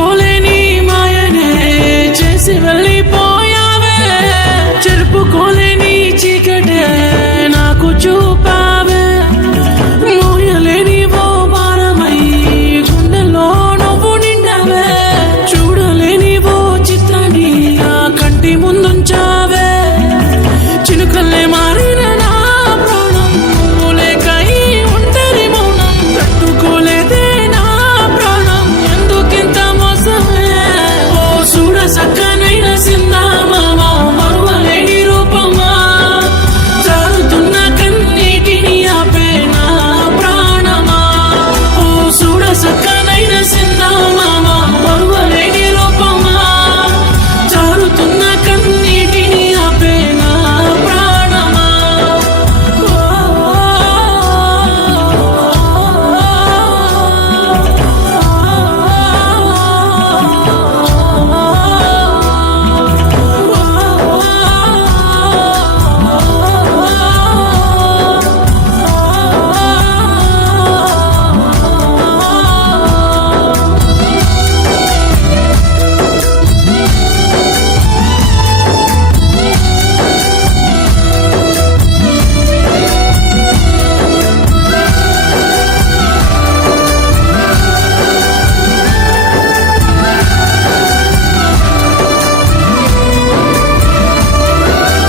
మర్చిపోలేని మాయనే చేసి వెళ్ళిపోయావే చెరుపుకోలేని చీకటే నాకు చూపావే మోయలేని ఓ భారమై గుండెలో నువ్వు నిండావే చూడలేని ఓ చిత్రాన్ని నా కంటి ముందుంచావే చినుకల్లే మారిన నా ప్రాణం నువ్వు లేక ఈ ఒంటరి మౌనం తట్టుకోలేదే నా ప్రాణం ఎందుకింత మోసమే ఓ చూడ సక్కనైన సిందామా మరువలేని రూపమా జారుతున్న కన్నీటిని ఆపే నా ప్రాణమా ఓ చూడ సక్కనైన సిందామా మరువలేని రూపమా జారుతున్న కన్నీటిని ఆపే నా ప్రాణమా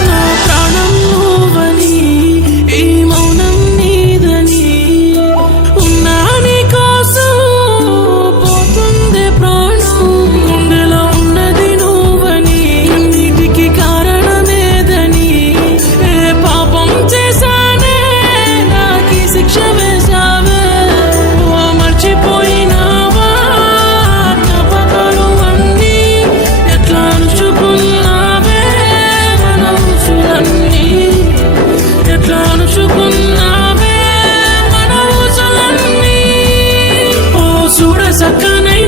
నా ప్రాణం నువ్వని ఈ మౌనం నీదని ఉన్నా నీ కోసం పోతుంది ప్రాణం గుండెలో ఉన్నది నువ్వని అన్నిటికీ కారణమేదని ఏ పాపం చేశానే నాకి శిక్ష వేశావే ఓ మర్చిపోయినావా జ్ఞాపకాలు అన్నీ ఎట్లా అణుచుకున్నావే మన ఊసులన్నీ ఎట్లా అణుచుకున్నావే మన ఊసులన్నీ ఓ చూడ సక్కనై